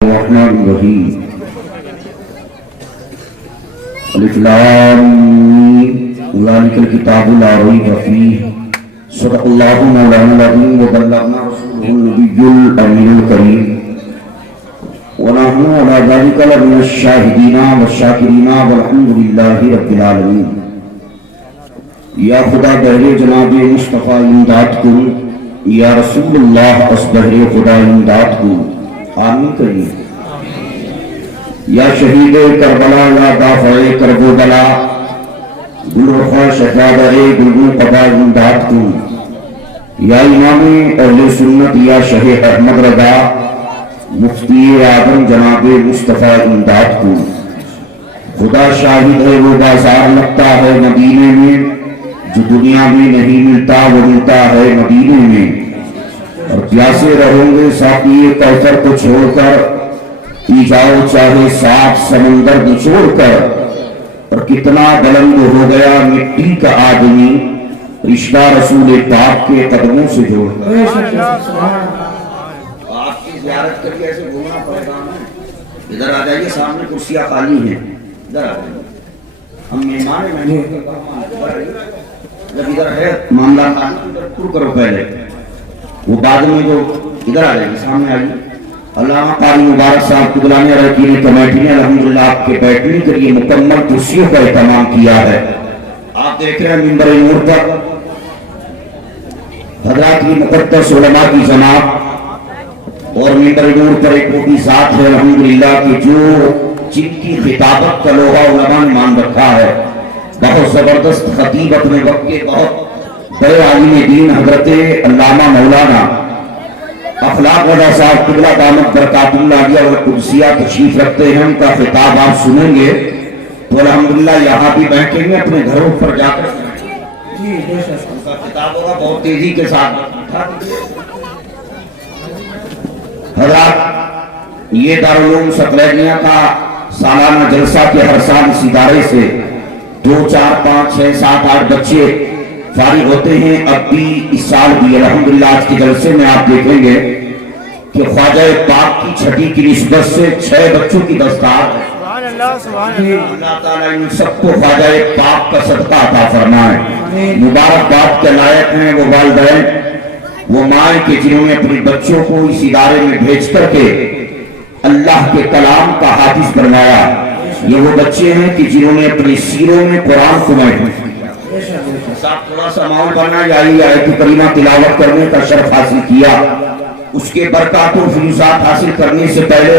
الرحمن الرحیم الف لام میم ذالک الکتاب لا ریب فیہ صدق اللہ مولانا العظیم وبلغنا رسولہ النبی الامین الکریم ونحن علی ذلک لمن الشاہدین والشاکرین والحمد للہ رب العالمین۔ یا خدا بہر جناب مصطفیٰ امداد کن، یا رسول اللہ اس بہر خدا امداد کن، آمین کریے۔ یا شہید کربلا یا دافع کرب و بلا، گلرخوا شہزادہ گلگل قضا امداد کن، یا امام اہل سنت یا شہ احمد رضا مفتی اعظم جناب مصطفیٰ امداد کن۔ خدا شاہد ہے وہ بازار لگتا ہے مدینے میں، جو دنیا میں نہیں ملتا وہ ملتا ہے مدینے میں۔ اور پیاسے رہوں گے ساقی کوثر کو چھوڑ کر، پی جاؤ چاہے سات سمندر نچوڑ کر۔ اور کتنا بلند ہو گیا مٹی کا آدمی، رشتہ رسول پاک کے قدموں سے جوڑ کر۔ آپ کی زیارت کر کے ایسے گھومنا پڑے گا۔ ادھر آ جائیے، سامنے کرسیاں خالی ہیں، ادھر آ جائیے، ہم مہمان ہیں۔ جب ادھر ہے معاملہ خان پر کرو پہلے، وہ بعد میں جو ادھر آ جائیں گے سامنے آئیے۔ علامہ قاری مبارک صاحب کی بلانے رکیل کمیٹی نے الحمدللہ آپ کے بیٹھنے کے لیے مکمل کرسیوں کا اہتمام کیا ہے۔ آپ دیکھ رہے ہیں منبر نور پر حضرات کی مقدس علماء کی جماعت، اور منبر نور پر ایک وہ بھی ذات ہے الحمدللہ کہ جو جن کی خطابت کا لوہا علماء نے مان رکھا ہے۔ بہت زبردست خطیب اپنے وقت کے بہت بڑے عالم دین حضرت علامہ مولانا اخلاق رضا صاحب قبلہ دامت برکات اللہ علیہ والقدسیہ تشریف رکھتے ہیں۔ ان کا خطاب آپ سنیں گے تو الحمدللہ یہاں بھی بیٹھیں گے، اپنے گھروں پر جا کر ان کا خطاب ہوگا بہت تیزی کے ساتھ۔ حضرات، یہ دارالعلوم ثقلینیہ کا سالانہ جلسہ کے ہر سال اس ادارے سے 2 4 5 6 7 8 بچے فارغ ہوتے ہیں۔ اب بھی اس سال بھی الحمدللہ آج کے جلسے میں آپ دیکھیں گے کہ خواجہ پاک کی چھٹی کی نسبت سے 6 بچوں کی دستار ہے۔ اللہ تعالیٰ ان سب کو خواجہ پاک کا صدقہ عطا فرمائے۔ مبارکباد کے لائق ہیں وہ والدین، وہ مائیں کہ جنہوں نے اپنے بچوں کو اس ادارے میں بھیج کر کے اللہ کے کلام کا حافظ بنایا۔ یہ وہ بچے ہیں کہ جنہوں نے اپنی سیروں میں قرآن کو محفوظ کیا۔ صاحب تھوڑا سا ماحول بنا یہی آیت کریمہ تلاوت کرنے کا شرف حاصل کیا۔ اس کے برکات و فیوزات حاصل کرنے سے پہلے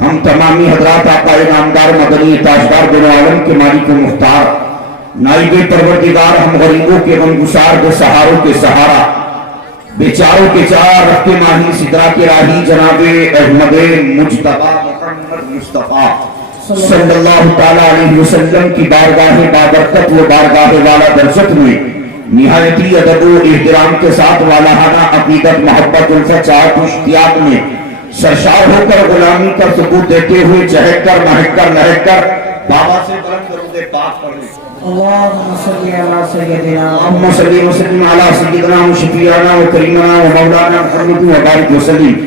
ہم تمامی حضرات آقا نامدار مدنی تاجدار دونوں عالم کے مالک و مختار نائب پروردگار، ہم غریبوں کے غمگسار، بے سہاروں کے سہارا، بیچاروں کے چار، رب کے ماہی سدرا کے راہی جناب احمد مجتبی محمد مصطفیٰ صلی اللہ تعالیٰ علیہ وسلم کی بارگاہ بابرکت و بارگاہ والا درجت میں نہایتی ادب و احترام کے ساتھ والہانہ عقیدت محبت الفت چاہت و اشتیاق میں سرشار ہو کر غلامی کا ثبوت دیتے ہوئے چہک کر مہک کر لہک کر بابا سے بلند درود پاک پڑھیں۔ اللہم صلی علی سیدنا اللہم صلی وسلم علی سیدنا و شفیعنا و کریمنا و مولانا محمد و بارک وسلم۔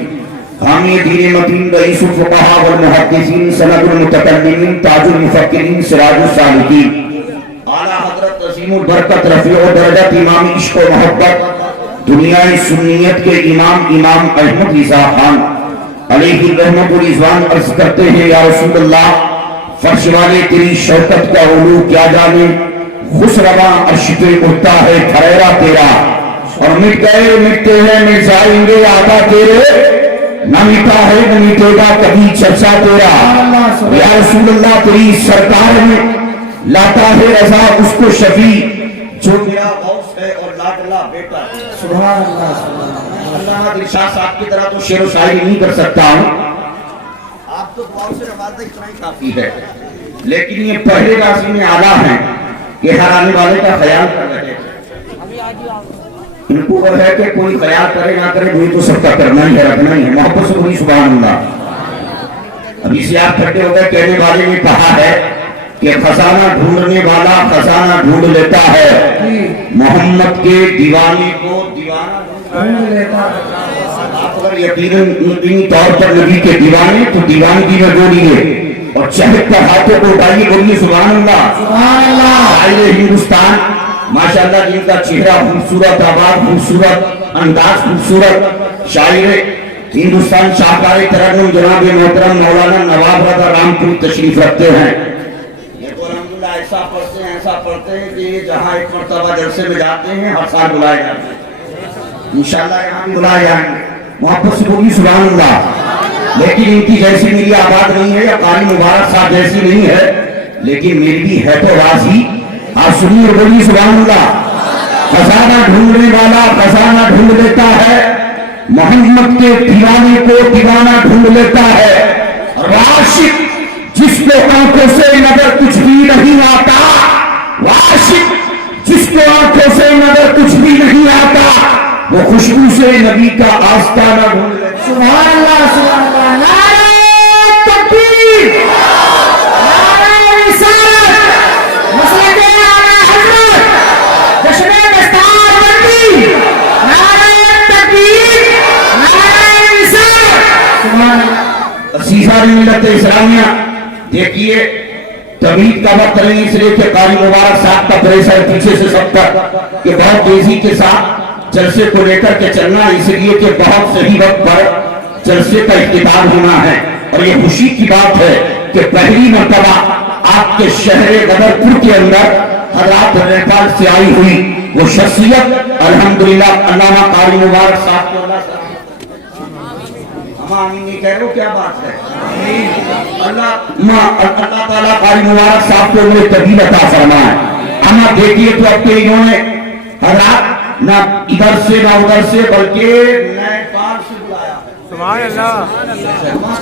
حامی دین متین رئیس الفقہاء والمحدثین سند المتکلمین تاج المفکرین سراج السالکین، اعلیٰ حضرت عظیم البرکت رفیع درجت امام عشق و محبت دنیا سنیت کے امام احمد رضا خان علیہ الرحمت والرضوان عرض کرتے ہیں یا رسول اللہ، فرش والے تیری شوکت کا علو کیا جانے، خسرواں عرش پہ اٹھتا ہے پھریرا تیرا، اور مٹ گئے مٹتے ہیں مٹ جائیں گے آقا تیرے، نہ مٹا ہے نہ مٹے گا کبھی چرچا تیرا۔ یا رسول اللہ تیری سرکار میں لاتا ہے رضا اس کو شفیع جو میرا غوث ہے اور لاڈلا بیٹا۔ سبحان اللہ۔ علامہ دلشاد صاحب کی طرح تو شعر و شاعری نہیں کر سکتا ہوں، آپ تو دعاؤں سے نوازیں اتنا ہی کافی ہے، لیکن یہ پہلے راضی میں اعلیٰ ہیں کہ ہر آنے والے کا خیال کر رہے ہیں۔ ان کو وہ ہے کہ کوئی خیال کرے نہ کرے وہی تو سب کا کرنا ہی ہے، رکھنا ہی ہے، محبت سے کوئی سبحان اللہ۔ ابھی سے آپ کھڑے ہو گئے، کہنے والے نے کہا ہے کہ خزانہ ڈھونڈنے والا خزانہ ڈھونڈ لیتا ہے، محمد کے دیوانے کو دیوانہ ڈھونڈ لیتا ہے۔ अगर यकीनी तौर पर नबी के दीवाने तो दीवानगी में जोड़िए और चहक पर हाथों को उठाइए, बोलिए सुभान अल्लाह। सुभान अल्लाह। शायर हिंदुस्तान माशाअल्लाह, जिनका चेहरा खूबसूरत, आवाज खूबसूरत, अंदाज खूबसूरत, शायर हिंदुस्तान शाहकार तरन्नुम जनाब मोहतरम मौलाना नवाब रज़ा रामपुर तशरीफ रखते हैं। ये तो अल्हम्दुलिल्लाह ऐसा पढ़ते हैं कि जहाँ एक मर्तबा जलसे में जाते हैं हर साल बुलाए जाते हैं। इंशाअल्लाह यहाँ भी बुलाए जाएंगे। मोहब्बत से बोलिए सुभान अल्लाह। लेकिन इनकी जैसी मेरी आवाज नहीं है या कारी मुबारक साहब जैसी नहीं है, लेकिन मेरी भी है तो राजी। आप सुनिए, बोलिए सुभान अल्लाह। खजाना ढूंढने वाला खजाना ढूंढ लेता है, मोहम्मद के दीवाने को दीवाना ढूंढ लेता है। आशिक जिसको आंखों से नजर कुछ भी नहीं आता, आशिक जिसको आंखों से नजर कुछ भी नहीं आता, वो खुशबू से नबी का आस्ताना ढूंढ लेता है। सुभान अल्लाह, सुभान अल्लाह। नारे तकबीर, नारे रिसालत, मसलक आला हज़रत, जश्न दस्तार बंदी, नारे तकबीर, नारे रिसालत, सुभान अल्लाह। असीसा मिल्लत इस्लामिया, देखिए तबीयत का वक्त नहीं, इसलिए कि कारी मुबारक साहब का प्रेशर पीछे से सब पर कि बहुत तेजी के साथ जलसे को लेकर के चलना, इसलिए कि बहुत सही वक्त पर जलसे का इख्तिताम होना है। और ये खुशी की बात है कि पहली मर्तबा आपके शहर गदरपुर के अंदर हज़रत नेपाल से आई हुई वो शख्सियत अल्हम्दुलिल्लाह अल्लामा कारी मुबारक साहब को आमीन नहीं कह रहे हो, क्या बात है? अल्लाह ताला कारी मुबारक साहब को मेरे तबीयत अता फरमाए। हम देखिए तो अब के इन्होंने हज़रत ना इधर से ना उधर से बल्कि नेपाल से बुलाया। सुभान अल्लाह।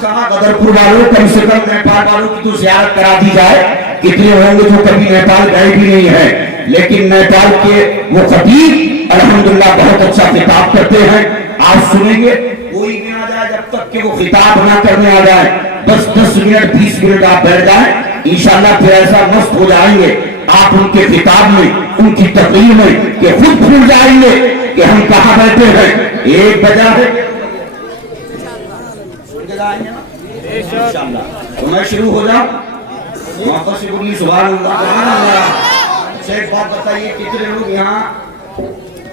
कहा गदरपुर वालों, कम से कम नेपाल वालों की तो ज़ियारत करा दी जाए। कितने होंगे जो कभी नेपाल गए भी नहीं है, लेकिन नेपाल के वो खतीब अल्हम्दुलिल्लाह बहुत अच्छा खिताब करते हैं। आप सुनेंगे, कोई भी आ जाए जब तक कि वो खिताब ना करने आ जाए, 10 मिनट 20 मिनट आप बैठ जाएं, इंशाअल्लाह फिर ऐसा मस्त हो जाएंगे आप उनके खिताब में, उनकी तकरीर में कि खुद भूल जाएंगे कि हम कहाँ बैठे हैं। एक बजा है, इंशाअल्लाह। तो मैं शुरू हो जाऊं, मोहब्बत से बोलिए सुभान अल्लाह। एक बात बताइए, कितने लोग यहाँ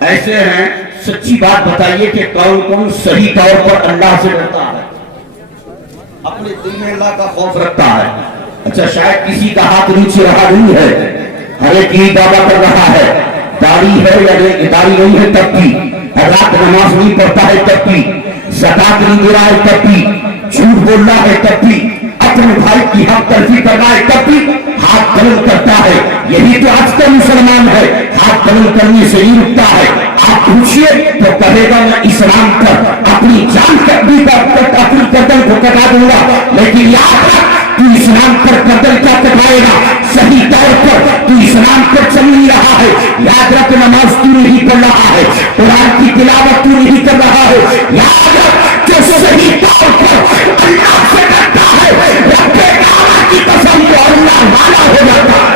ऐसे हैं, सच्ची बात बताइए कि कौन कौन सही तौर पर अल्लाह से डरता है, अपने दिल में अल्लाह का खौफ रखता है? अच्छा, शायद किसी का हाथ नीचे रहा नहीं है, हर एक ही दावा कर रहा है, दाढ़ी है या दाढ़ी नहीं है तब भी, रात नमाज नहीं पढ़ता है तब भी, ज़कात नहीं दे रहा है तब भी, झूठ बोल रहा है तब भी, अपने भाई की हक तलफी कर रहा है तब भी हाथ बुलंद करता है। यही तो आज का मुसलमान है, हाथ बुलंद करने से ही रुकता है। आप पूछिए तो कहेगा मैं इस्लाम पर अपनी जान अपनी गर्दन को कटा दूंगा, लेकिन याद रख तू इस्लाम पर गर्दन क्या कटाएगा? सही तौर पर तू इस्लाम पर चल नहीं रहा है। याद रख, नमाज तू नहीं पढ़ रहा है, कुरान की तिलावत तू नहीं कर रहा है। याद रख, जो सही तौर पर अल्लाह से डरता है, रब्बे काला की कसम को अल्लाह वाला हो जाता है।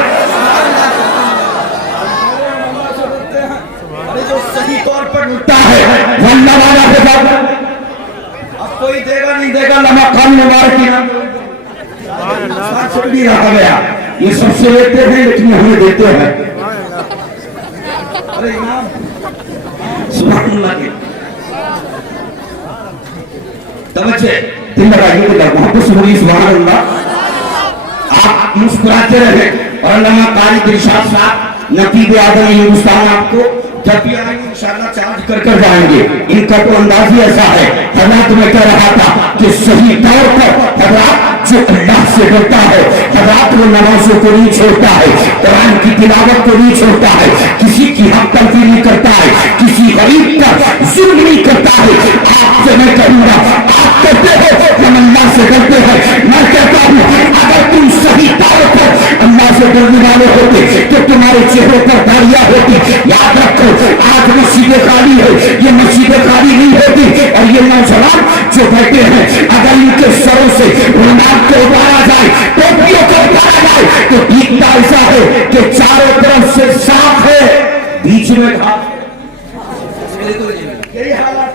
जो सही तौर पर मिलता है वल्लाह वाला हो जाता है। अब कोई देगा नहीं देगा, लम्हा खान मुबारक की नाम भी रहा गया। ये सबसे लेते हैं लेकिन हमें देते हैं। अरे इमाम सुभान अल्लाह के तवज्जो दिल लगाइए, मोहब्बत से बोलिए सुभान अल्लाह। आप मुस्कुराते रहे और अल्लामा कारी दिलशाद साहब नकीब आदम हिंदुस्तान आपको जब भी आएंगे इंशाअल्लाह चार्ज कर जाएंगे। इनका तो अंदाज ही ऐसा है। हज़रत में कह रहा था कि सही तौर पर हज़रत जो अल्लाह से डरता है, हज़रत वो नमाजों को नहीं छोड़ता है, कुरान की तिलावत को नहीं छोड़ता है, किसी की हक तलफी नहीं करता है, किसी गरीब पर जुल्म नहीं करता है। आपसे मैं कहूँगा, आप कहते हो हम अल्लाह से डरते हैं, मैं कहता हूँ अगर तुम सही तौर पर अल्लाह से डरने वाले होते तो तुम्हारे चेहरों पर दाढ़ियाँ होती। याद रखो, आज मस्जिदें खाली है, ये मस्जिदें खाली नहीं होती। और ये नौजवान जो बैठे हैं, अगर इनके सरों से रुमाल को उतारा जाए, टोपियों को उतारा जाए, तो दिखता ऐसा है कि चारों तरफ से साफ है, बीच में घास। यही हालत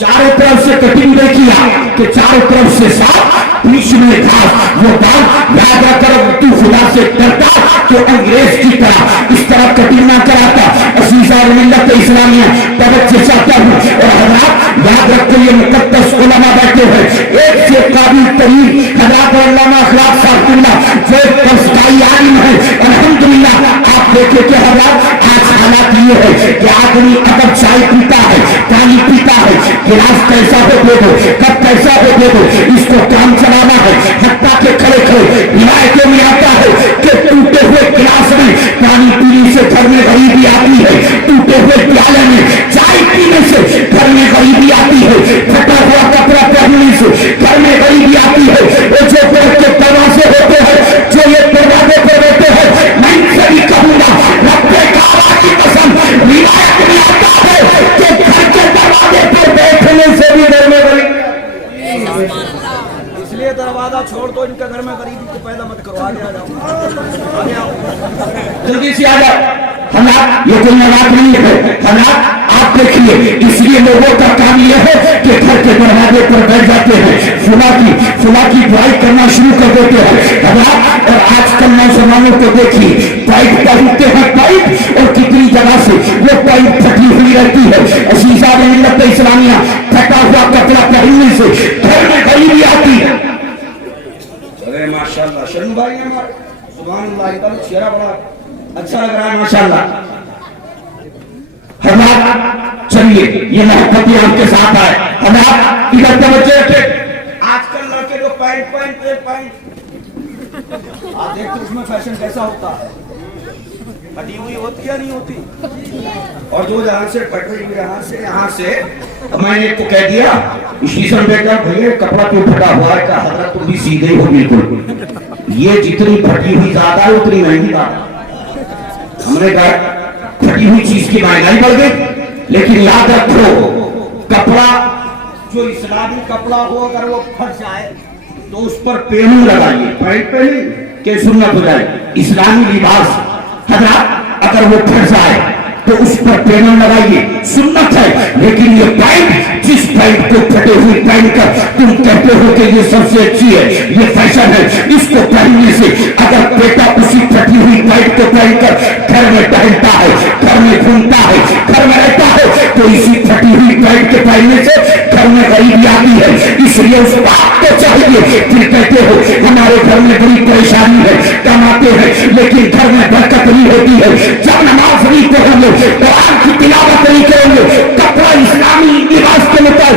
चारों तरफ से कटिंग देखिए कि चारों तरफ से साफ, बीच में घास। वो दान याद रखकर तू खुदा से डरता तो अंग्रेज की तरह इस तरह कटिंग ना कराता। अजीजा और मिल्लत इस्लामिया तवज्जो चाहता हूँ और हज़रात याद रखो ये मुकद्दस उलमा बैठे हैं, एक से काबिल तरीन हज़रत अल्लामा अखलाक साहबुल्लाह जो तस्काई आलिम है। अल्हम्दुलिल्लाह आप देखे कि हज़रात आज हालात ये है कि आदमी अगर चाय पीता है, पानी पीता है, गिलास कैसा हो दे दो, कब कैसा हो दे दो, इसको काम चलाना है। हत्ता के खड़े खड़े रिवायतों में आता है कि टूटे हुए गिलास में पानी पीने से घर में गरीबी आती है, टूटे हुए प्याले में चाय पीने से घर में गरीबी आती है, फटा हुआ कपड़ा पहनने से घर में गरीबी आती है। वो जो के दरवाजे होते हैं, जो ये दरवाजे पर रहते हैं, मैं इनसे भी कहूंगा रब्बे काबा की कसम, रिवायत में आता है कि घर के दरवाजे पर बैठने से भी घर में गरीबी। इसलिए दरवाजा छोड़ दो, इनके घर में गरीबी को पैदा मत करो। आगे आ जाओ, आगे आओ, जल्दी से आ जाओ। हालात ये कोई मजाक नहीं है। हालात आप देखिए, इसलिए लोगों का काम यह है कि घर के दरवाजे पर बैठ जाते हैं, फुला की बुराई करना शुरू कर देते हैं। हालात और आजकल नौजवानों को देखिए, पाइप पहनते हैं पाइप, और कितनी जगह से वो पाइप फटी हुई रहती है। अजीजा और मिल्लत इस्लामिया फटा हुआ कपड़ा पहनने से घर में गरीबी आती है। अरे माशाल्लाह शर्म भाई है हमारे, सुभान अल्लाह, इनका चेहरा बड़ा अच्छा लग रहा है माशाल्लाह। हज़रात चलिए ये मोहब्बत आपके साथ आए। हज़रात इधर तवज्जो रखें। आजकल लड़के जो पैंट पहनते पैंट, आप देखते उसमें फैशन कैसा होता है, फटी हुई होती या नहीं होती, और जो जहाँ से फट रही हुई यहाँ से मैंने तो कह दिया शीशम बेटा भैया कपड़ा क्यों फटा हुआ है, का हज़रत तुम भी सीधे हो बिल्कुल, ये जितनी फटी हुई ज्यादा है उतनी महंगी ज्यादा। हमने कहा फटी हुई चीज की महंगाई बढ़ गई, लेकिन याद रखो कपड़ा जो इस्लामी कपड़ा हो अगर वो फट जाए तो उस पर पेनू लगाइए, पैंट पे नहीं के सुन्नत हो जाए। इस्लामी लिबास हज़रात अगर वो फट जाए तो उस पर पेनल लगाइए, सुन्नत है। लेकिन ये पैंट, जिस पैंट को फटे हुई पहन कर तुम कहते हो कि ये सबसे अच्छी है, ये फैशन है, इसको पहनने से अगर बेटा उसी फटी हुई पैंट को पहनकर घर में टहलता है, घर में घूमता है, घर में रहता है, तो इसी फटी हुई पैंट के पहनने से घर में गरीबी आती है। इसलिए उस बात को चाहिए, फिर कहते हो हमारे घर में बड़ी परेशानी है, कमाते हैं लेकिन घर में बरकत नहीं होती है, जब नमाज नहीं पढ़ेंगे, कुरान की तिलावत नहीं करेंगे, कपड़ा इस्लामी लिबास के मुताबिक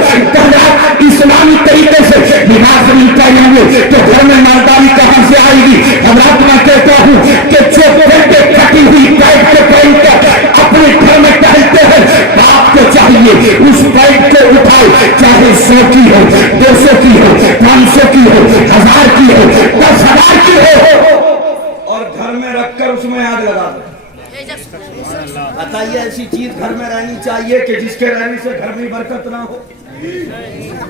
इस्लामी तरीके से लिबास नहीं पहनेंगे तो घर में मालदारी कहां से आएगी। हज़रात मैं कहता हूं कि जो बेटे फटी हुई पैंट को पहनकर अपने घर में टहलते हैं, बाप को चाहिए उस पैंट को उठाए, चाहे 100 की हो, 200 की हो, 500 की हो, 1000 की हो, 10,000 की हो, और घर में रखकर उसमें आग लगा दो। बताइए ऐसी चीज घर में रहनी चाहिए कि जिसके रहने से घर में बरकत ना हो।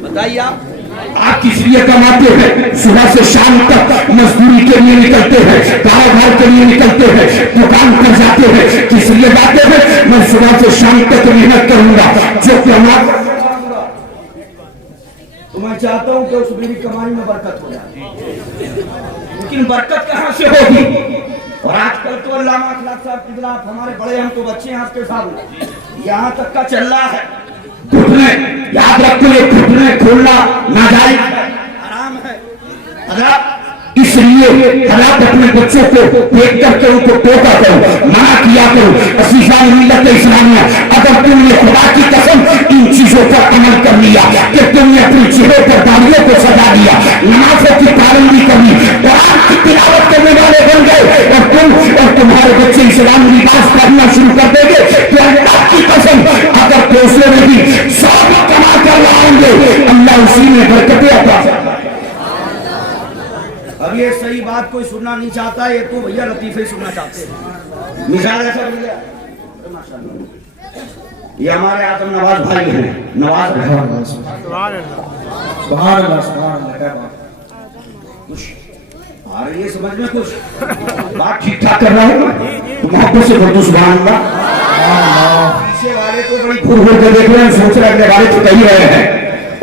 बताइए आप किस लिए कमाते हैं? सुबह से शाम तक मजदूरी के लिए निकलते हैं, कारोबार के लिए निकलते हैं, दुकान पर जाते हैं, किस लिए जाते हैं? मैं सुबह से शाम तक मेहनत करूंगा, जो कमा तो मैं चाहता हूं कि उस मेरी कमाई में बरकत हो जाए, लेकिन बरकत कहां से होगी? और आजकल तो अल्लामा अखलाक साहब के खिलाफ हमारे बड़े, हम तो बच्चे हैं आपके सामने, यहाँ तक का चल रहा है। घुटने याद रखो, ये घुटने खोलना नाजायज आराम है। इसलिए हालात अपने बच्चों को देख करके उनको टोका करो, मना किया करो। असीसा मिल्लत इस्लामिया, अगर तुमने खुदा की कसम इन चीजों पर अमल कर लिया कि तुमने अपने चेहरे पर दाढ़ियों को सजा दिया, नमाजों की पाबंदी कर ली, कुरान की तिलावत करने वाले बन गए, और तुम और तुम्हारे बच्चे इस्लामी लिबास पहनना शुरू कर देंगे, तो अल्लाह की कसम अगर दूसरे में भी 100 कमा कर लाएंगे, अल्लाह उसी में बरकतें अता फरमाएगा। अब ये सही बात कोई सुनना नहीं चाहता, ये तो भैया लतीफे सुनना चाहते हैं। मिसाल ऐसा भैया, ये हमारे आदम नवाज भाई हैं, नवाज कुछ आ रही है समझ में, कुछ बात ठीक ठाक कर रहा हूँ, मोहब्बत से बोल दो सुभान अल्लाह। पीछे वाले तो बड़ी घूर घूर के देख रहे हैं, सोच रहे अगले वाले तो कही रहे हैं,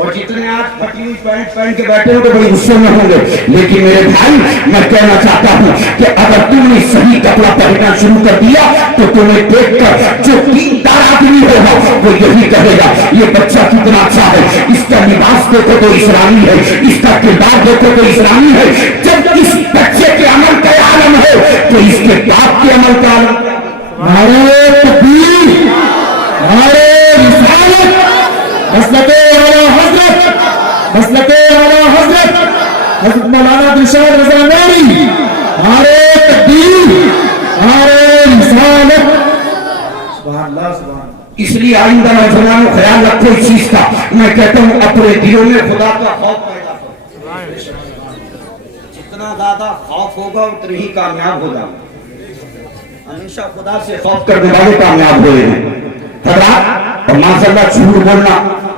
और जितने आज फटी पैंट पहन के बैठे हो तो बड़ी गुस्से में होंगे। लेकिन मेरे भाई, मैं कहना चाहता हूँ कि अगर तुमने सही कपड़ा पहनना शुरू कर दिया तो तुम्हें देखकर जो दीनदार आदमी होगा वो यही कहेगा, ये बच्चा कितना अच्छा है, इसका लिबास देखो तो इस्लामी है, इसका किरदार देखो तो इस्लामी है। जब इस बच्चे के अमल का आलम हो तो इसके बाप के अमल का आलम। नारे तकबीर, नारे रिसालत, मसलके आला हजरत, मसलके आला हजरत हजरत मौलाना दिलशाद रज़ा नूरी, नारे तकबीर, नारे रिसालत। सुभान अल्लाह, सुभान अल्लाह। इसलिए आइंदा नौजवानों ख्याल रखो इस चीज का, मैं कहता हूँ अपने दिलों में खुदा का खौफ पैदा करो, जितना ज्यादा खौफ होगा उतनी ही कामयाब हो जाओगे। हमेशा खुदा से खौफ करने वाले कामयाब हुए हैं हजरात। और माशाअल्लाह झूठ बोलना,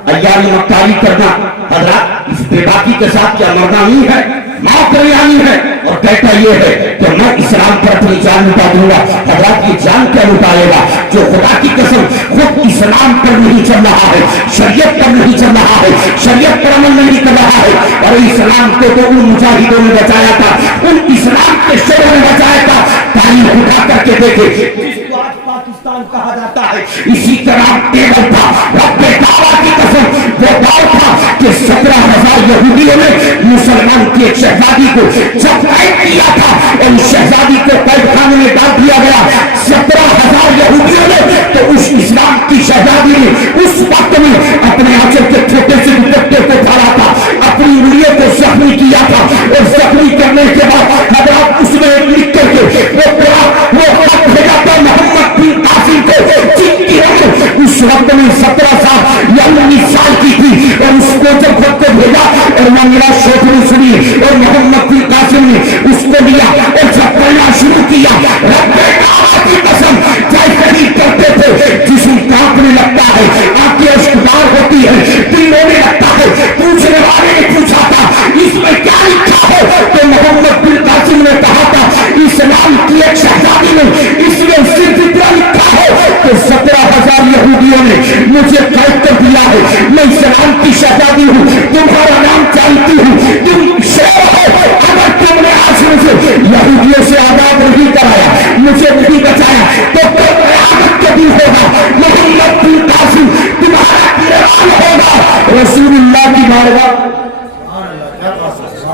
अय्यारी मक्कारी करना हजरात, इस बेबाकी के साथ क्या मरना नहीं है, मौत नहीं आनी है। और कहता ये है कि मैं इस्लाम पर अपनी जान लुटा दूंगा। हजरात की जान क्या लुटाएगा जो खुदा की कसम खुद इस्लाम पर नहीं चल रहा है, शरीयत पर नहीं चल रहा है, शरीयत पर अमल नहीं कर रहा है। और इस्लाम को तो उन मुजाहिदों ने बचाया था, उन इस्लाम के शोरों ने बचाया था। तारीख उठा करके देखे, जिसको आज पाकिस्तान कहा जाता है, इसी तरह टेबल था, रब्बे काबा की कसम वो दौर था कि 17,000 यहूदियों ने मुसलमान की एक शहजादी को जब कैद किया था और उस शहजादी को कैद खाने में डाल दिया गया 17,000 यहूदियों ने, तो उस इस्लाम की शहजादी ने उस वक्त में अपने आंचल के छोटे से दुपट्टे को फाड़ा था, अपनी उंगलियों को जख्मी किया था, और जख्मी करने के बाद हजरात उसमें लिख करके वो खत भेजा था मोहम्मद बिन कासिम को, जिनकी उम्र उस वक्त में 17 साल या 19 साल की थी। और उसको जब खत को भेजा और मंगला शेख ने सुनी और मोहम्मद बिन कासिम ने उसको लिया और जब पढ़ना शुरू किया, रब्बे काबा की कसम जैसे ही करते थे जिस्म कांपने लगता है, आंखें अश्कदार होती है, दिल रोने लगता है। पूछने वाले ने पूछा था इसमें क्या लिखा है, तो मोहम्मद बिन कासिम ने कहा था इस्लाम की एक शहजादी ने इसमें सिर्फ इतना लिखा है कि 17,000 यहूदियों ने मुझे कैद कर दिया है, मैं इस्लाम की शहजादी हूँ, तुम्हारा नाम जानती हूँ, तुम शेर हो। अगर तुमने आज मुझे यहूदियों से आजाद नहीं कराया, मुझे नहीं बचाया, तो क़यामत के दिन होगा मोहम्मद बिन कासिम तुम्हारा गिरफ्तार होगा रसूलुल्लाह की बारगाह।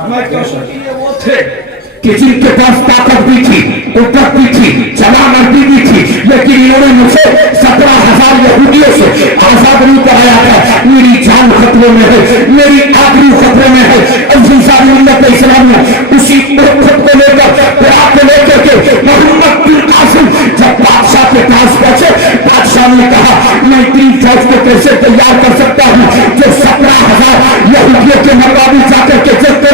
मैं क्या सोची वो थे कि जिनके पास ताकत भी थी, कुव्वत भी थी, जलामर्दी भी थी, लेकिन इन्होंने मुझे 17,000 यहूदियों से आजाद नहीं कराया था। मेरी जान खतरे में है, मेरी आखिरी खतरे में है। सारी उम्मत इस्लामिया उसी खुद को लेकर के मोहम्मद बिन कासिम जब बादशाह के पास पहुंचे, बादशाह ने कहा मैं इतनी फौज को कैसे तैयार कर सकता हूँ जो 17,000 यहूदियों के मुकाबले जाकर के जब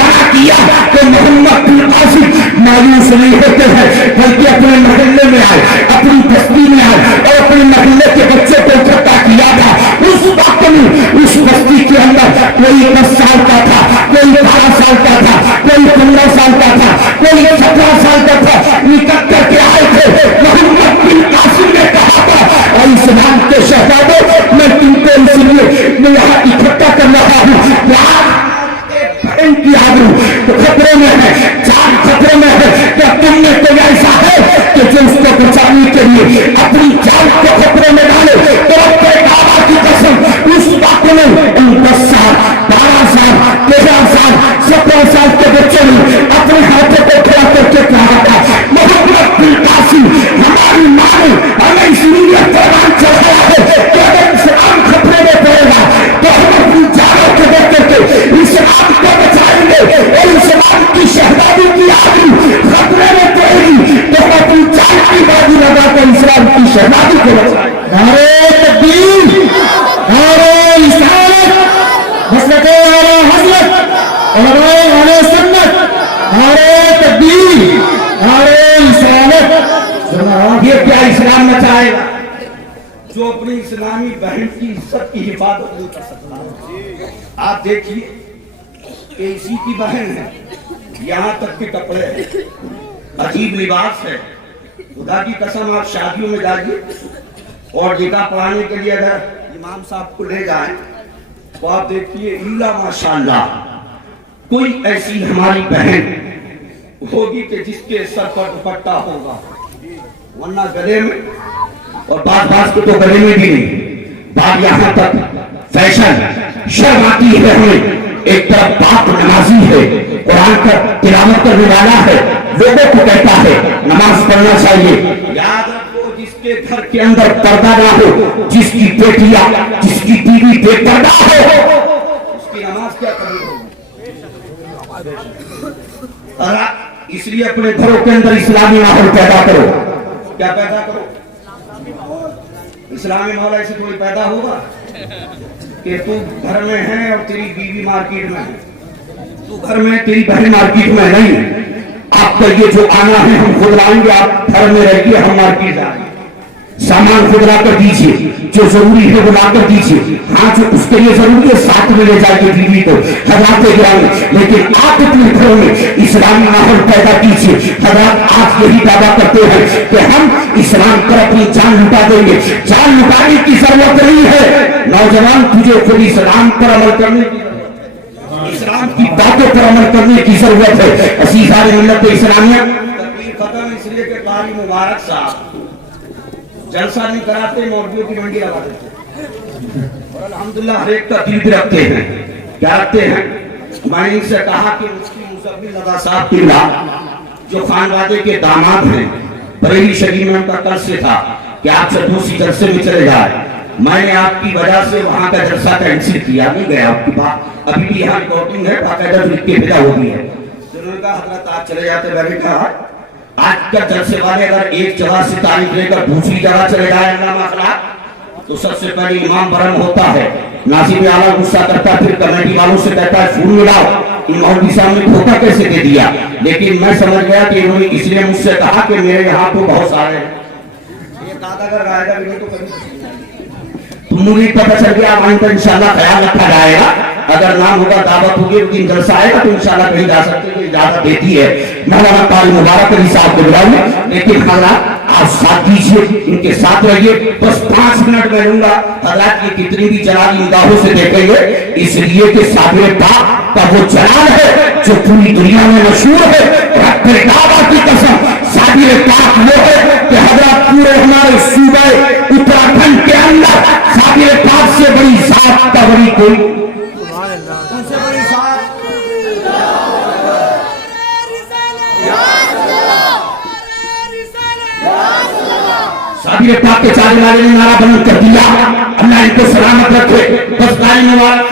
मना किया। तो मोहम्मद बिन कासिम मायूस नहीं होते हैं, बल्कि अपने महल्ले में आए, अपनी बस्ती में आए और अपने महल्ले के बच्चे को इकट्ठा किया था। उस वक्त में उस बस्ती के अंदर कोई 10 साल का था, कोई 12 साल का था, कोई 15 साल का था, कोई 17 साल का था, निकल करके आए थे। मोहम्मद बिन कासिम ने कहा था और इस्लाम के शहजादों मैं तुमको इसलिए मैं यहाँ इकट्ठा कर रहा हूँ, की आबरू तो खतरे में है, जान खतरे में है। क्या तुमने तो ऐसा है कि जो उसको बचाने के लिए अपनी जान को खतरे में डाले, तो अपने काबा की कसम उस वक्त में उन 10 साल 12 साल 13 साल 17 साल के बच्चे ने अपने हाथों को खड़ा करके कहा था मोहम्मद बिन कासिम हमारी मां ने हमें इसलिए फरमान चढ़ाया है कि अगर इस्लाम खतरे में पड़ेगा तो हम अपनी जानों को दे करके इस्लाम को बचाएंगे, और इस्लाम की शहजादी की आबरू खतरे में पड़ेगी तो हम अपनी जान की बाजी लगाकर इस्लाम की शहजादी को बचाएंगे। नारे तकबीर, नारे रिसालत, मसलके आला हजरत, उलमाए अहले सुन्नत, नारे तकबीर, नारे रिसालत। ये क्या इस्लाम मचाएगा जो अपनी इस्लामी बहन की इज्जत की हिफाजत नहीं कर सकता। आप देखिए कि इसी की बहन है, यहाँ तक के कपड़े हैं, अजीब लिबास है। खुदा की कसम आप शादियों में जाइए, और जिका पढ़ाने के लिए अगर इमाम साहब को ले जाए तो आप देखिए इल्ला माशाअल्लाह कोई ऐसी हमारी बहन होगी कि जिसके सर पर दुपट्टा होगा, वरना गले में और बात को तो गले में भी नहीं, बात यहाँ तक फैशन शर्म आती है हमें। एक तरफ बाप नमाजी है, कुरान का तिलावत करने वाला है, लोगों को कहता है नमाज पढ़ना चाहिए। याद रखो जिसके घर के अंदर पर्दा ना हो, जिसकी बेटियां जिसकी बीवी बेपर्दा हो, उसकी नमाज क्या करनी होगी। इसलिए अपने घरों के अंदर इस्लामी माहौल पैदा करो। क्या पैदा करो? इस्लामी माहौल ऐसे थोड़ी पैदा होगा कि तू घर में है और तेरी बीवी मार्केट में है, तू घर में तेरी बहन मार्केट में नहीं। आपका ये जो आना है हम खुद लाएंगे, आप घर में रहिए, हम मार्केट जाएंगे। सामान खुद ला कर दीजिए, जो जरूरी है वो ला कर दीजिए। हाँ जो उसके लिए जरूरी है साथ में ले जाइए बीवी को, हजरात गिराएंगे। लेकिन आप अपने घरों में इस्लामी माहौल पैदा कीजिए। हजरात आज यही दावा करते हैं कि हम इस्लाम पर अपनी जान लुटा देंगे। जान लुटाने की जरूरत नहीं है नौजवान, तुझे खुद इस्लाम पर अमल करने की, इस्लाम की बातों पर अमल करने की जरूरत है। असीज़ान मिल्लत इस्लामिया तकबीर खत्म, इसलिए कि कारी मुबारक साहब जलसा नहीं कराते, मौलवियों की मंडी लगा देते और अल्हम्दुलिल्लाह हर एक का दिल भी रखते हैं। क्या रखते हैं? मैंने इनसे कहा कि मुफ्ती मुज़फ्फर रज़ा साहब किबला जो खानवादे के दामाद हैं, बरेली शरीफ में उनका कर्ज से था कि आप दूसरी जलसे में चले जाए। मैंने आपकी वजह से वहां का जलसा कैंसिल किया, नहीं गया। आपकी बात अभी भी यहाँ रिकॉर्डिंग है, बाकायदा लिख के भेजा होगी है। उन्होंने कहा हजरत आप चले जाते, मैंने कहा आज का जलसे वाले अगर एक जगह से तारीख लेकर दूसरी जगह चले जाए तो सबसे पहले इमाम बरम होता है, नासिब आला गुस्सा करता है, फिर कमेटी वालों से कहता है फोन मिलाओ, इन मौलवी साहब ने धोखा कैसे दे दिया। लेकिन मैं समझ गया कि इन्होंने इसलिए मुझसे कहा कि मेरे यहाँ तो बहुत सारे हैं, ये दादा अगर गाएगा भी नहीं तो कभी मुझे पता चल गया। वहीं पर इंशाल्लाह ख्याल रखा जाएगा, अगर नाम होगा दावत होगी एक दिन जलसा आएगा तो इंशाल्लाह कहीं जा सकते हैं, इजाजत देती है मौलाना कारी मुबारक अली साहब को बुलाऊंगा। लेकिन हालात आप साथ दीजिए, इनके साथ रहिए। बस 5 मिनट में लूंगा। हालात ये कितनी भी जलाली निगाहों से देखेंगे, इसलिए कि साबिर पाक का वो जलाल है जो पूरी दुनिया में मशहूर है। रब्बे काबा की कसम साबिर पाक वो है कि हजरत पूरे हमारे सूबे उत्तराखंड के अंदर साबिर पाक से बड़ी जात का बड़ी कोई साबिर पाक के चाले वाले ने नारा बुलंद कर दिया, अल्लाह इनको सलामत रखे। बस कारी मुबारक,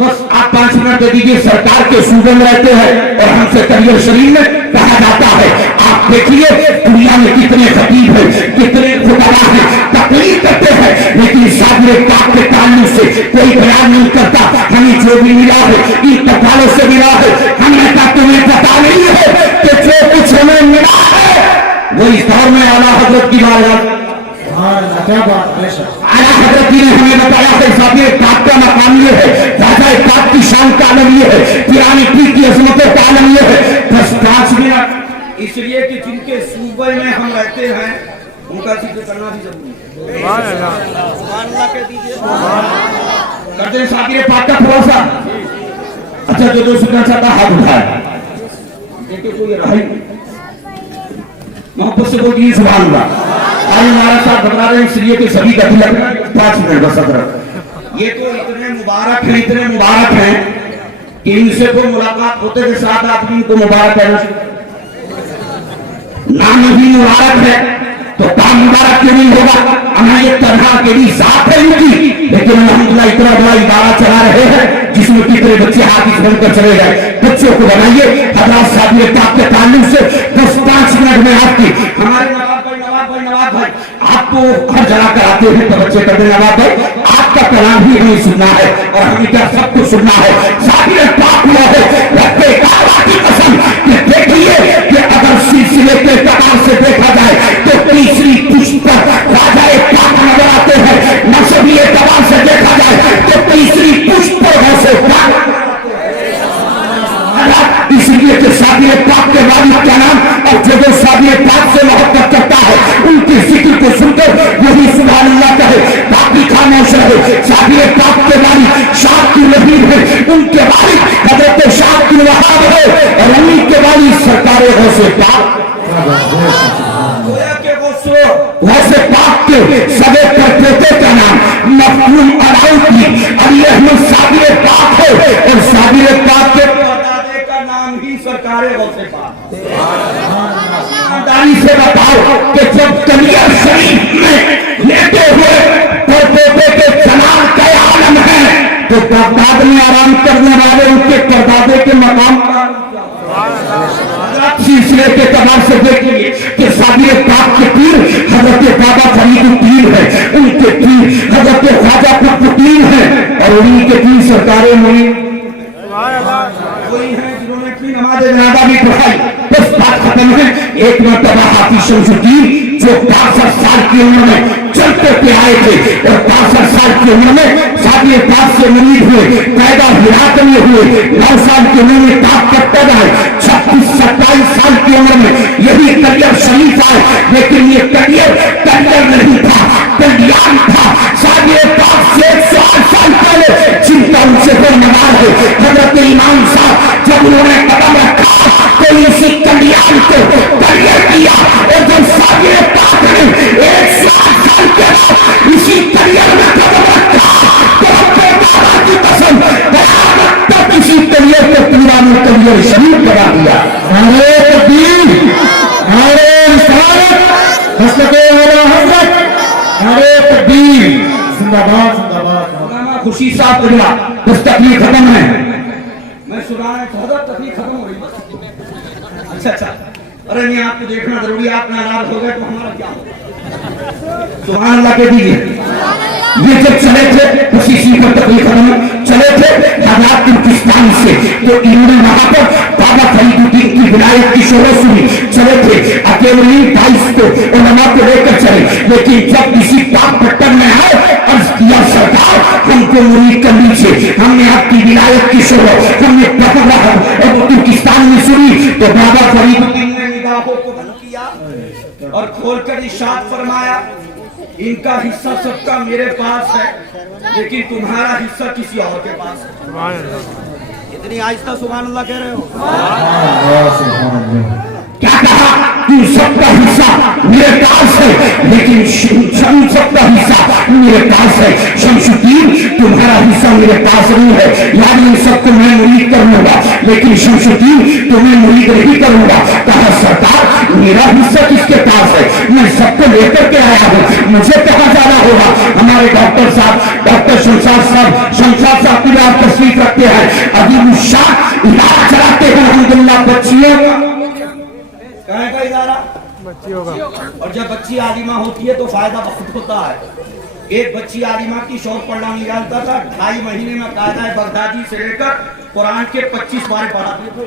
बस आप 5 मिनट दे दीजिए। सरकार के सूबे में रहते हैं और हमसे करियर शरीफ में कहा जाता है। आप देखिए दुनिया में कितने खतीब हैं, कितने खुतबा हैं, तकलीफ करते हैं, लेकिन साबिर पाक के ताल्लुक से कोई बयान नहीं करता। हमें जो भी मिला है इन तकालों से मिला है। हमें का तुम्हें पता नहीं है कि जो कुछ हमें मिला है वो इस दौर में आला हजरत की बात आला हजरत जी ने हमें बताया कि साबिर पाक का मकाम ये है, राजा पाक की शान का आलम ये है, पिरानी पीर की अजमतों का आलम ये है। बस 5 मिनट, इसलिए कि जिनके सूबे में हम रहते हैं उनका जिक्र करना भी जरूरी है। करते हैं साबिर पाक का भरोसा। अच्छा जो सुनना चाहता हाथ उठाए, देखिए कोई रहा मोहब्बत से बोलिए सुभान अल्लाह। आज हमारा साथ घबरा रहे हैं इसलिए कि सभी का दिल 5 मिनट बस अदरक। ये तो इतने मुबारक हैं, इतने मुबारक हैं कि इनसे तो मुलाकात होते के साथ आदमी को मुबारक कहना नाम भी मुबारक है तो काम मुबारक क्यों नहीं होगा। हमें ये तनहा के लिए साथ है इनकी, लेकिन अल्हम्दुलिल्लाह इतना बड़ा इदारा चला रहे हैं जिसमें कितने बच्चे हाफिज बनकर चले गए। बच्चों को बनाइए हजरत साबिर पाक के ताल्लुक से। बस 5 मिनट में आपकी हमारे नवाब भाई आपको हर जगह कराते हैं तो बच्चे कहते हैं नवाब भाई आपका कलाम भी हमें सुनना है और हमें क्या सब कुछ सुनना है। साबिर पाक हुआ है रब्बे काबा की कसम कि देखिए कि अगर सिलसिले के कतार से देखा जाए तो तीसरी पुष्प पर राजा पाक नजर आते हैं, नसबी कतार से देखा जाए तो तीसरी पुष्प पर वैसे इसलिए कि साबिर पाक के वालिद का नाम और जो साबिर पाक से मोहब्बत करता है उनके जिक्र को सुनकर वही सुभान अल्लाह कहे, बाकी खामोश रहे। साबिर पाक के वालिद शाह की नबीर है, उनके वालिद हजरत शाह की वहाब है और उन्हीं के वालिद सरकार गौसे पाक वैसे पाक के सगे परपोते का नाम मखदूम अलाउद्दीन अली अहमद साबिर पाक है और साबिर पाक के परदादे का नाम ही सरकार गौसे पाक। ईमानदारी से बताओ कि जब कलियर शरीफ में लेटे हुए परपोते के जलाल का आलम है तो बगदाद में आराम करने वाले उनके परदादे के मकाम सिलसिले के तबार से देखिए कि साबिर पाक के पीर हजरत बाबा फरीदुद्दीन है, उनके पीर हजरत ख्वाजा कुतुबुद्दीन है और उन्हीं के पीर सरकारें मुनीर कोई हैं जिन्होंने अपनी नमाज जनाजा भी पढ़ाई। बस बात खत्म है। एक मरतबा हाफिज शमसुद्दीन जो 62 साल की उम्र में चलते पे आए थे और 62 साल की उम्र में साबिर पाक से मुरीद हुए, पैदा हिरात में हुए, 9 साल की उम्र में ताप करते रहे, 26-27 साल की उम्र में यही करियर शरीफ आए, लेकिन ये करियर नहीं था, कल्याण था। साबिर पाक से 108 साल पहले जिनका उनसे कोई नवाज है हजरत इमाम साहब जब उन्होंने कदम रखा तो इसी कल्याण को करियर किया और जब साबिर पाक ने 108 साल के इसी करियर में कदम रखा तो अपने बाबा की कसम कयामत तक इसी करियर को पूरा में करियर शरीफ करा दिया। अरे तकबीर, अरे रिसालत, हज़रत आला हज़रत, अरे तकबीर, जिंदाबाद जिंदाबाद। खुशी साहब गुजरा, बस तकलीफ खत्म है। मैं सुनाने था तकलीफ खत्म हो रही बस। अच्छा अरे नहीं आपको देखना जरूरी, आप नाराज हो गए तो हमारा क्या होगा। सुभान अल्लाह के दीजिए। ये जब चले थे उसी पर तकलीफ खत्म चले थे आजाद तुर्किस्तान से तो इन्होंने वहां पर बाबा फरीदुद्दीन की विलायत की शोहरत सुनी। चले थे अकेले 22 को उलमा को लेकर चले, लेकिन जब किसी पाक पट्टन में आए अर्ज किया सरकार हमको मुरीद कर लीजिए, हमने आपकी विलायत की शोहरत हमने तुर्किस्तान में सुनी तो बाबा फरीदुद्दीन ने निगाहों को बंद किया और खोलकर इरशाद फरमाया इनका हिस्सा सबका मेरे पास है लेकिन तुम्हारा हिस्सा किसी और के पास है। इतनी आहिस्ता सुभान अल्लाह कह रहे हो। क्या कहा कि सबका हिस्सा मेरे पास है लेकिन सबका हिस्सा मेरे पास है। शमसुद्दीन तुम्हारा हिस्सा मेरे पास नहीं है, यानी सबको मैं मुरीद करूंगा लेकिन शमसुद्दीन तुम्हें मुरीद नहीं करूंगा। कहा सरकार मेरा हिस्सा किसके पास है, मैं सबको लेकर के आया हूँ, मुझे कहाँ जाना होगा। हमारे डॉक्टर साहब डॉक्टर शमशाद साहब की आप तशरीफ रखते हैं, अजीब शाह इलाज चलाते हैं अल्हम्दुलिल्लाह बच्चियों का इदारा बच्चियों का। और जब बच्ची आलिमा होती है तो फायदा बहुत होता है। एक बच्ची आलिमा की शौक पढ़ना नहीं जानता था, 2.5 महीने में कायदा बगदादी से लेकर कुरान के 25 बारे पढ़ाते थे।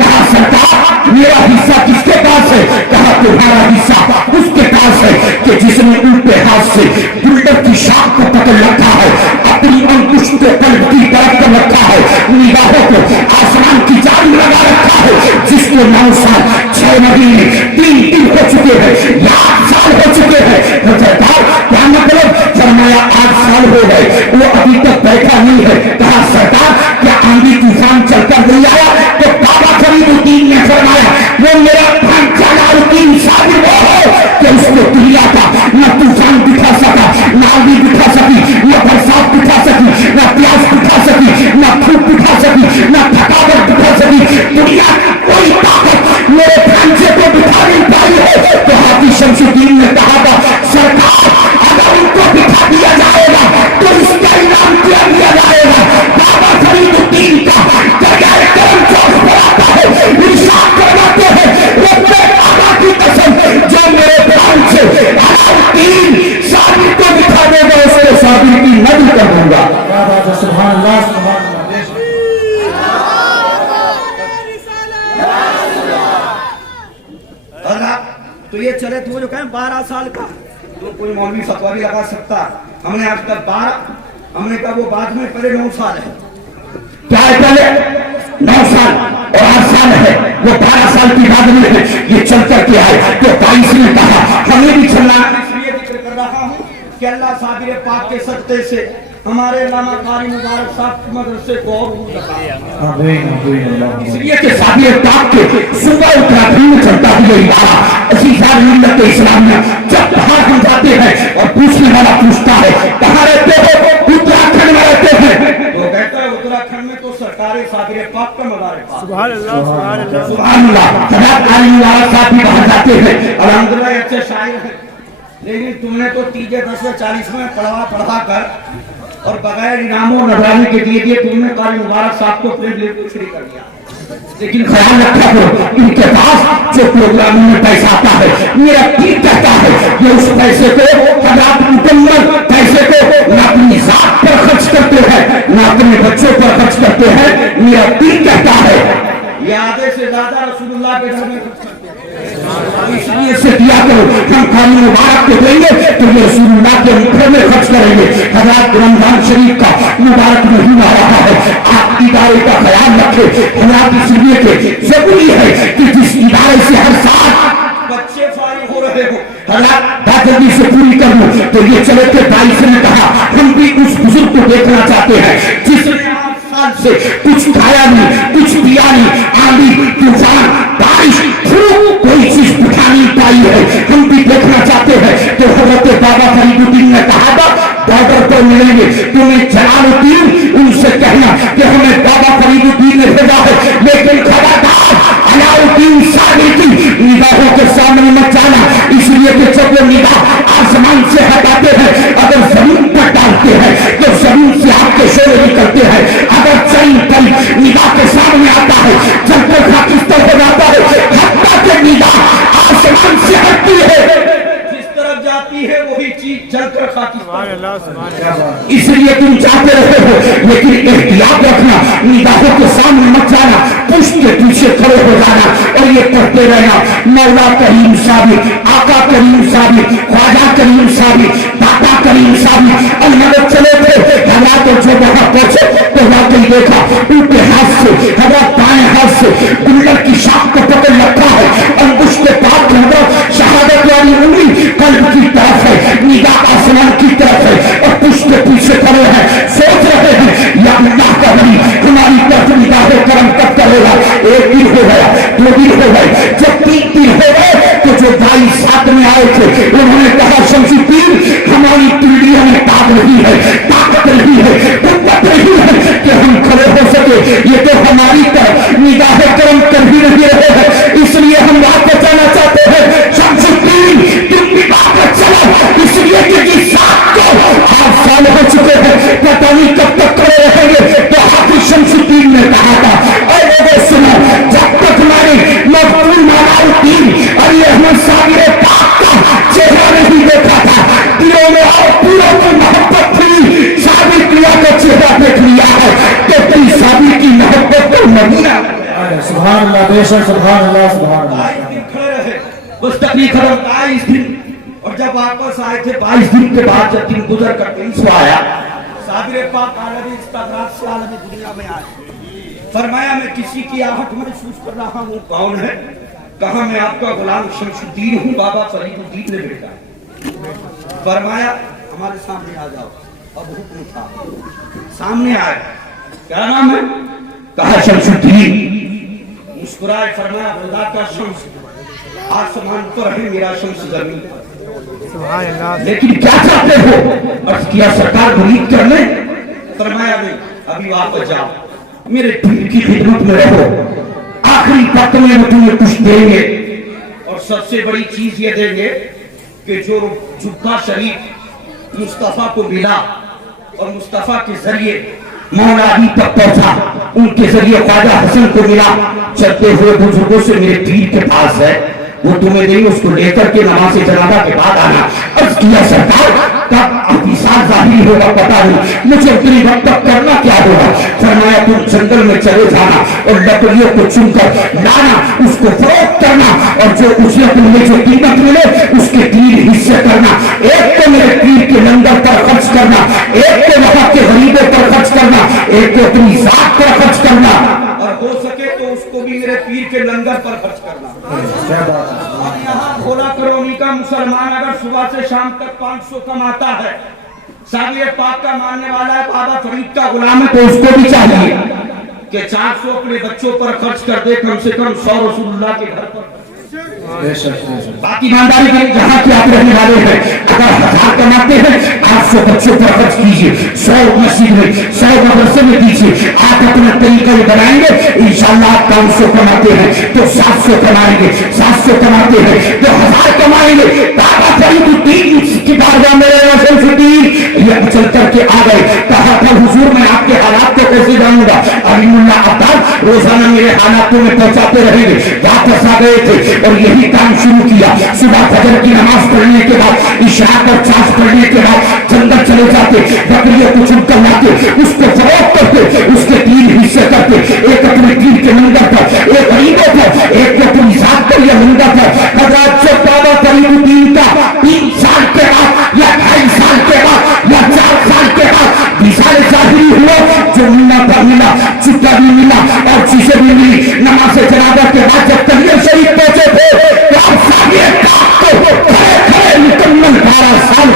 कहा सरकार मेरा हिस्सा किसके पास है, कहा तुम्हारा हिस्सा उसके पास है कि जिसने उल्टे हाथ से बुल्डर की शाख को पकड़ रखा है, अपनी अंकुश को पलट की तरफ कर रखा है, निगाहों को आसमान की जान लगा रखा है, जिसको 9 साल 6 महीने 3 दिन हो चुके हैं, 8 साल हो चुके हैं। सरकार क्या मतलब, फरमाया 8 साल हो गए वो अभी तक बैठा नहीं है। कहा सरकार क्या आंधी तूफान चलकर नहीं आया, तो बाबा फरीदुद्दीन ने फरमाया वो मेरा जलालुद्दीन साबिर वो है कि उसको दुनिया का न तूफान दिखा सका, न आंधी दिखा सकी, न बरसात दिखा सकी, न प्यास दिखा सकी, न धूप दिखा सकी, न थकावट दिखा सकी। दुनिया कोई ताकत मेरे भांजे को दिखा नहीं पाई है। तो हाफिज शमसुद्दीन ने कहा था सरकार अगर उनको दिखा दिया जाएगा तो इसका इनाम क्या दिया जाएगा। बाबा फरीदुद्दीन का जगह करम चौक पर आता है, इरशाद फरमाते हैं रब्बे बाबा की कसम जो मेरे प्राण से अलाउद्दीन साबिर को दिखा देगा उसको साबिर की नदी कर दूंगा। सुभान अल्लाह सुभान अल्लाह। तो ये चले थे वो जो कहें 12 साल का तो कोई मौलवी फतवा भी लगा सकता, हमने आज तक 12, हमने कहा वो बाद में पहले 9 साल है। क्या है पहले 9 साल और 8 साल है, वो 12 साल की बाद में है, ये चल करके आए तो 22 ने कहा हमें भी चलना। इसलिए जिक्र कर रहा हूँ कि अल्लाह साबिर पाक के सदक़े से हमारे नामा कारी मुबारक साहब के मदरसे को और इसलिए कि साबिर पाक के सुबह उत्तराखंड में चलता हुआ इदारा अज़ीज़ान मिल्लत इस्लामिया जब बाहर हम जाते हैं और पूछने वाला पूछता है कहाँ रहते हो, उत्तराखंड में रहते हैं, तो कहता है उत्तराखंड में तो सरकार साबिर पाक का मज़ार है। सुभान अल्लाह, सुभान अल्लाह। सुभान अल्लाह। हज़रत आली मुबारक साहब भी बाहर जाते हैं, अल्हम्दुलिल्लाह अच्छे शायर हैं, लेकिन तुमने तो 30, 10, 40 में पढ़ा कर और बगैर इनामों नजराने के दिए तुमने कारी मुबारक साहब को प्रेम फ्री कर दिया। लेकिन ख्याल रखा करो इनके पास जो प्रोग्रामों में पैसा आता है, मेरा पीर कहता है ये उस पैसे को हज़रत मुकम्मल पैसे को न अपनी जात पर खर्च करते हैं न अपने बच्चों पर खर्च करते हैं। मेरा पीर कहता है ये आधे से ज्यादा रसूलुल्लाह के घर में खर्च करते हैं। इसलिए से दिया करो, हम कारी मुबारक को देंगे तो ये रसूलुल्लाह के घर में खर्च करेंगे। हज़रत रमजान शरीफ का मुबारक महीना आ रहा है, आप इदारे का ख्याल रखें। हज़रत इसलिए के जरूरी है कि जिस इदारे से हर साल बच्चे फारिग हो रहे हो, बात जल्दी से पूरी कर लूं तो ये चले थे 22 ने कहा हम भी उस बुजुर्ग को देखना चाहते हैं जिसने 8 साल से कुछ खाया नहीं, कुछ पिया नहीं, आंधी तूफान बारिश धूप कोई चीज उठा नहीं पाई है, हम भी देखना चाहते हैं। तो हजरत बाबा फरीदुद्दीन ने कहा था बॉर्डर पर मिलेंगे तुम्हें जलालुद्दीन, उनसे कहना कि हमें बाबा फरीदुद्दीन ने भेजा है, लेकिन खबरदार अलाउद्दीन साबिर की निगाहों के सामने मत जाना। इसलिए कि जब वो निगाह आसमान से हटाते हैं अगर जमीन पर डालते हैं तो जमीन से आपके शोर निकलते हैं। अगर चैन पल निगाह के सामने आता है जलकर खाकिस्तान हो जाता है, हत्ता के निगाह आसमान से हटती है, जिस तरफ जाती है वही चीज जलकर खाकिस्तान। सुभान अल्लाह, सुभान अल्लाह। इसलिए तुम जाते रहे हो, लेकिन एहतियात रखना, निगाहों के सामने मत जाना, पुष्ट के पीछे खड़े हो जाना और ये पढ़ते रहना मौला करीम साबिर, आका करीम साबिर, ख्वाजा करीम साबिर, दाता करीम साबिर। अल्लाह चले थे हज़रत तो जो वहां पहुंचे तो वाकई देखा उनके हाथ से हज़रत दाएं हाथ से गुल्लर की शाख को पकड़ रखा है, अंगुश के पास हज़रत शहादत वाली उंगली कल्ब की तरफ है, निगाह आसमान की तरफ है और पुष्ट के पीछे खड़े हैं, सोच रहे हैं या अल्लाह का वली हमारी तरफ निगाहें करम कब करेगा। 1 दिन हो गया, 2 दिन हो गए, जब 3 दिन हो गए तो जो भाई साथ में आए थे उन्होंने कहा शमसुद्दीन हमारी पीढ़ियों में ताकत नहीं है, ताकत नहीं है, कुव्वत नहीं है कि हम खड़े हो सके, ये तो हमारी तरफ निगाहें करम कर ही नहीं रहे हैं, इसलिए हम वापस जाना चाहते हैं। शमसुद्दीन तुम भी वापस चलो, इसलिए कि जिस साथ को 8 साल हो चुके हैं पता नहीं कब तक खड़े रहेंगे। तो हाफिज शमसुद्दीन ने कहा था और लोगों सुनो, जब तक हमारे मकबूल अलाउद्दीन अली अहमद साबिर पाक का चेहरा नहीं देखा था, दिलों में और पूरों की मोहब्बत थी, साबिर किया का चेहरा देख लिया है तो तेरी साबिर की मोहब्बत तो मदीना। सुभान अल्लाह, बेशक सुभान अल्लाह, सुभान अल्लाह। 22 दिन खड़े रहे, बस तकलीफ खत्म। 22 दिन और जब वापस आए थे 22 दिन के बाद जब दिन गुजर कर 300 आया, साबिर पाक आलमी इस्तगराक से आलमी दुनिया में आए, फरमाया मैं किसी की आहट महसूस कर रहा हूँ, कौन है? कहा मैं आपका गुलाम शमसुद्दीन हूँ, बाबा फरीदुद्दीन ने भेजा। फरमाया हमारे सामने आ जाओ। अब हुक्म था, सामने आए, क्या नाम है? कहा शमसुद्दीन। मुस्कुराए, फरमाया खुदा का शम्स आसमान पर है, मेरा शम्स जमीन पर। सुभान अल्लाह। लेकिन क्या चाहते हो? अर्ज किया सरकार मुरीद कर ले। फरमाया नहीं, अभी वापस जाओ, मेरे पीर की खिदमत में रहो, आखिरी वक्त में वो तुम्हें कुछ देंगे और सबसे बड़ी चीज ये देंगे कि जो जुब्बा शरीफ मुस्तफा को मिला और मुस्तफा के जरिए मौला अली तक पहुंचा, उनके जरिए ख्वाजा हसन को मिला, चलते हुए बुजुर्गों से मेरे पीर के पास है, वो तुम्हें देंगे, उसको लेकर के नमाज जनाजा के बाद आना। अर्ज किया सरकार तब अभिशाप जाहिर होगा, पता नहीं मुझे उतनी वक्त तक करना क्या होगा। फरमाया तुम जंगल में चले जाना और लकड़ियों को चुनकर लाना, उसको फरोख्त करना और जो उजरत में जो कीमत मिले उसके 3 हिस्से करना। एक तो मेरे पीर के लंगर पर खर्च करना, एक तो वहां के गरीबों पर खर्च करना, एक तो अपनी जात पर खर्च करना, और हो सके तो उसको भी मेरे पीर के लंगर पर खर्च करना। और यहाँ खोला करोनी का मुसलमान अगर सुबह से शाम तक 500 कमाता है, साबिर पाक का मानने वाला है, बाबा फरीद का गुलाम है, तो उसको भी चाहिए कि 400 अपने बच्चों पर खर्च कर दे, कम से कम 100 रसूलुल्लाह के घर पर। बाकी ईमानदारी के जहाँ के आप रहने वाले हैं, अगर 1000 कमाते हैं 800 बच्चों पर खर्च कीजिए, 100 मस्जिद में 100 मदरसे में दीजिए। आप अपना तरीका ये बनाएंगे, इंशाल्लाह आप 500 कमाते हैं तो 700 कमाएंगे, 700 कमाते हैं तो 1000 कमाएंगे। बाबा फरीदुद्दीन की बारगाह में ये चल करके आ गए, कहा था हुजूर मैं आपके हालात को कैसे जानूंगा। अलीमुल्ला अब्बास रोजाना मेरे हालातों में पहुंचाते रहेंगे। वापस आ गए थे और यही काम शुरू किया। सुबह फजर की नमाज पढ़ने के बाद, इशराक और चाश पढ़ने के बाद जंगल चले जाते, बकरियों को चुन कर लाते, उसको फरोख्त करते, उसके 3 हिस्से करते, एक अपने पीर के लंगर पर, एक गरीबों पर, एक अपनी जात पर या लंगर पर। हजरत जब बाबा फरीदुद्दीन का 3 साल के बाद या 2.5 साल के बाद या 4 साल के बाद विशाल जाहिरी हुआ, जो मिलना पर मिला, चुट्टा भी मिला और चीजें भी मिली। नमाज जनाजा के बाद जब तहरीर शरीफ पहुंचे थे तो आप खड़े मुकम्मल 12 साल,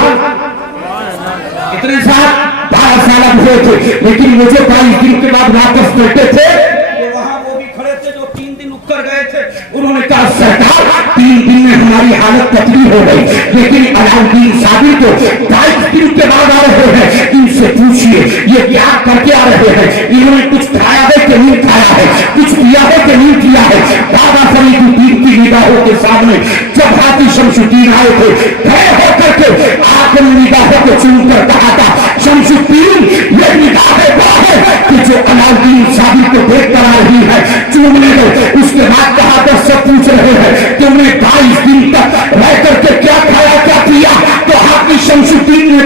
कितने साल? 12 साल हुए थे। लेकिन मुझे 22 दिन के बाद वापस बैठे थे तो वहां वो भी खड़े थे जो 3 दिन उतर गए थे। उन्होंने कहा सरकार 3 दिन में हमारी हालत पतली हो गई, लेकिन अलाउद्दीन साबिर को 22 दिन के बाद आ रहे हैं, इनसे पूछिए ये क्या करके आ रहे हैं, इन्होंने कुछ खाया है कि नहीं खाया है, कुछ किया है कि नहीं किया है। बाबा फरीदुद्दीन की निगाहों के सामने जब हाथी शमसुद्दीन आए थे, खड़े होकर के आपने निगाहों को चुन कर कहा था शमसुद्दीन ये निगाहें वो है कि जो अलाउद्दीन साबिर को देख कर आ रही है, चूमने दो। उसके बाद कहा तो सब पूछ रहे हैं तुमने 22 दिन तक रह करके क्या खाया क्या पिया, तो हाथी शमसुद्दीन ने